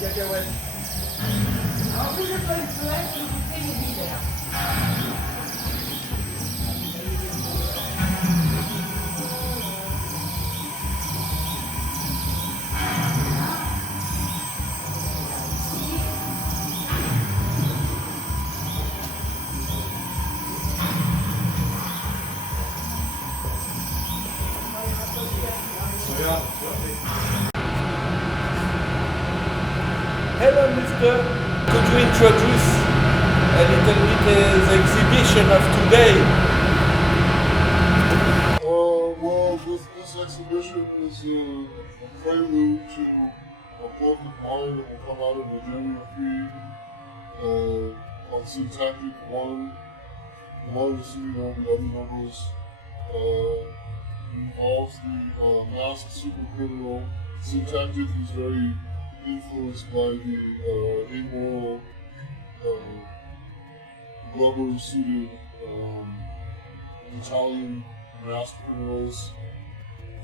cacahuètes. Alors, vous, j'ai pas une fenêtre, vous faites les vides, là. Hello, mister. Could you introduce a little bit the exhibition of today? Well, this exhibition is a prelude to a book of mine that will come out of the Dernier Cri on Sintaktik 1. One is the other numbers involves the masked supercriminal. Sintaktik is very influenced by the amoral, rubber-suited Italian masked criminals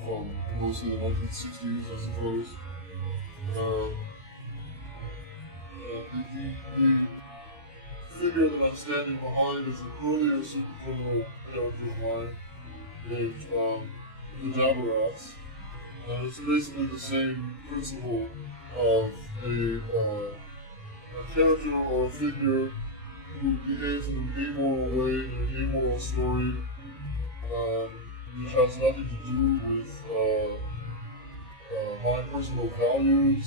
from mostly the 1960s, I suppose. The figure that I'm standing behind is an earlier supercriminal character of mine named the Dabberats. And it's basically the same principle of a character or a figure who behaves in an amoral way, in an amoral story, which has nothing to do with my personal values.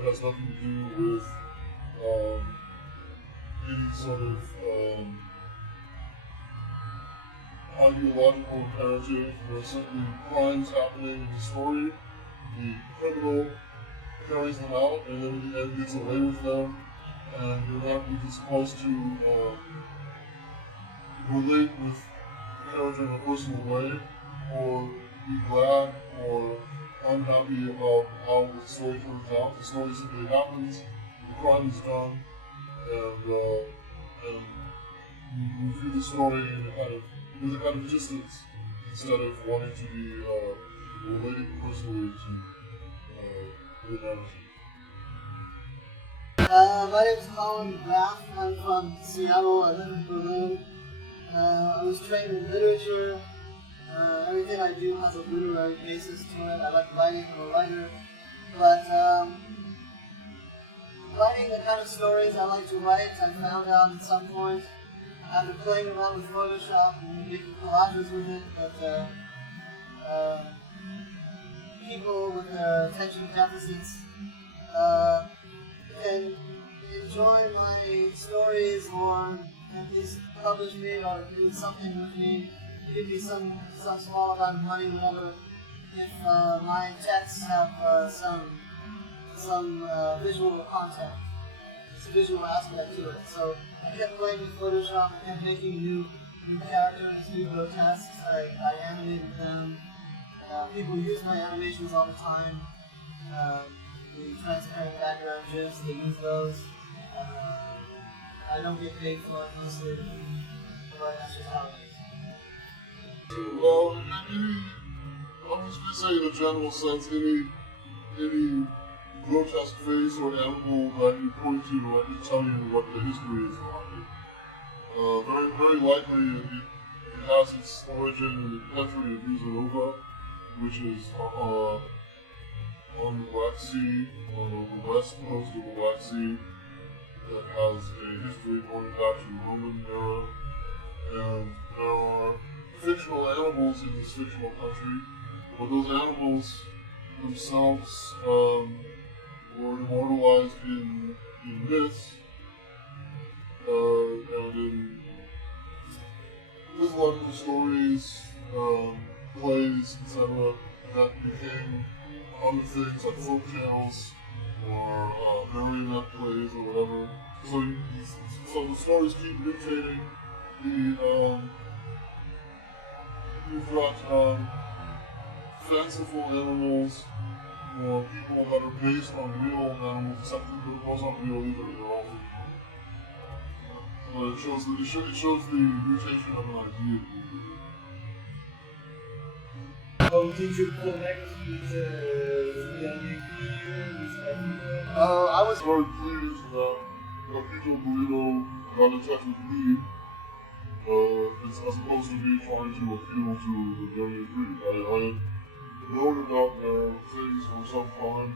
It has nothing to do with any sort of ideological imperative. There are simply crimes happening in the story. The criminal carries them out and then in the end gets away with them, and you're not even supposed to relate with the character in a personal way, or be glad or unhappy about how the story turns out. The story simply happens, the crime is done, and you view the story in with a kind of distance instead of wanting to be related personally to the narrative. My name is Colin Raff. I'm from Seattle. I live in Berlin. I was trained in literature. Everything I do has a literary basis to it. I like writing. I'm a writer. But writing the kind of stories I like to write, I found out at some point, after playing around with Photoshop and making collages with it, that people with attention deficits can enjoy my stories, or at least publish me or do something with me, give me some small amount of money, whatever, if my texts have some visual content, it's a visual aspect to it. So I kept playing with Photoshop, I kept making new characters, new grotesques, I animated them. People use my animations all the time. The transparent background GIFs, they use those. I don't get paid for it mostly, but that's just how it is. Well, I'm just going to say in a general sense, any grotesque face or animal that you point to let me tell you what the history is behind it. Very, very likely it has its origin in the country of Uzurova, which is on the Black Sea, on the west coast of the Black Sea, that has a history going back to the Roman era. And there are fictional animals in this fictional country, but those animals themselves were immortalized in myths and in mythological stories, plays, etc., that became other things like folk tales or marionette plays or whatever. So the stories keep mutating. You've got fanciful animals or people that are based on real animals, except that those aren't real either. They're all fictional. But it shows the mutation of an idea. How did you connect with Dernier Cri? I was very pleased that Capito Burrito got in touch with me, as opposed to me trying to appeal to the Dernier Cri. I had known about their things for some time.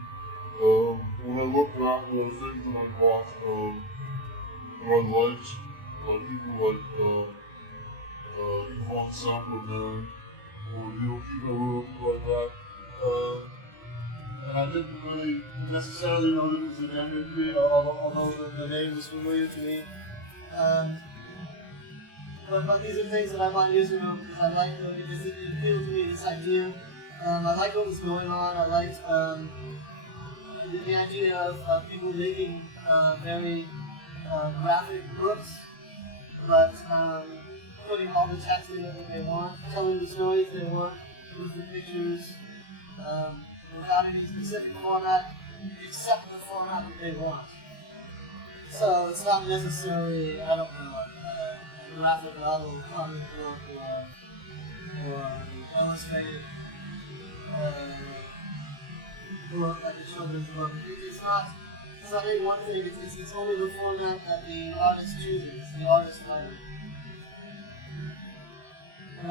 When I look back at the things that I bought, that I liked, like people like Yvonne Sampleman or Neil Kino, like that. And I didn't really necessarily know that it was a Dernier Cri, although the name was familiar to me. But these are things that I bought years ago because I liked them, because it appealed to me, this idea. I liked what was going on. I liked the idea of people making very graphic books, but putting all the text in it that they want, telling the stories they want with the pictures, without any specific format, except the format that they want. So it's not necessarily, I don't know, a graphic novel, comic book, or illustrated book, like a children's book. It's not any one thing, it's only the format that the artist chooses, the artist writer. And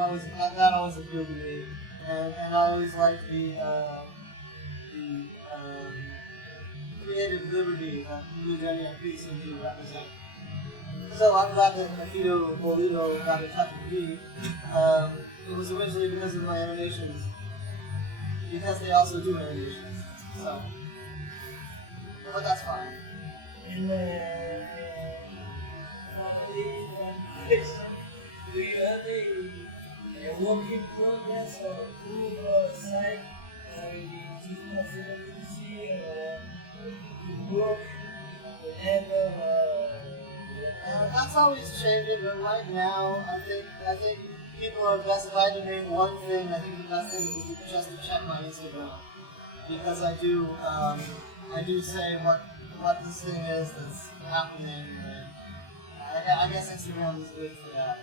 that always appealed to me. And I always liked the creative liberty that the Dernier Cri seemed to represent. So I'm glad that Capito Burrito got in touch with me. It was originally because of my animations, because they also do animations. So, but that's fine. And do you have a work in progress or proof site to consistency work and that's always changing, but right now I think people are best if I had to name one thing. I think the best thing is just to check my Instagram, because I do say what this thing is that's happening, and I guess Instagram is good for that.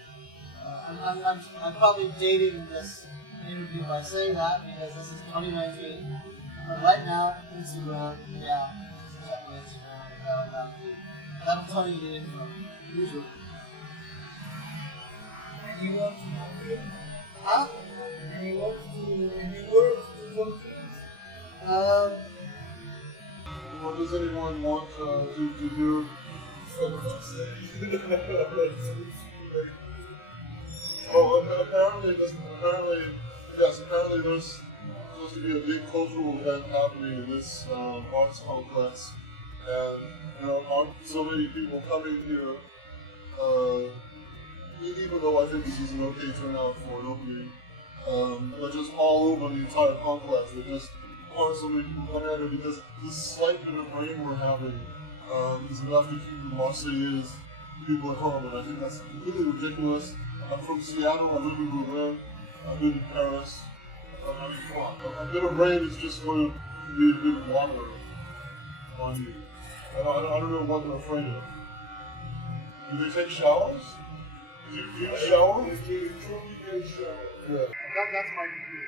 I'm probably dating this interview by saying that because this is 2019. But right now, Instagram, yeah, check my Instagram. That'll tell you the info, usually. and you want to complete? Huh? And you work to complete? What does anyone want to do? Apparently there's supposed to be a big cultural event happening in this arts complex, and aren't so many people coming here. Even though I think this is an okay turnout for an opening, but just all over the entire complex, there just aren't so many people coming out here because this slight bit of rain we're having is enough to keep the Marseillaise people at home, and I think that's completely ridiculous. I'm from Seattle, I live in Berlin, I live in Paris. I mean, come on. A bit of rain is just going to be a bit of water on you. I don't know what they're afraid of. Do they take showers? Do you shower? Truly take showers. Yeah. That's my computer.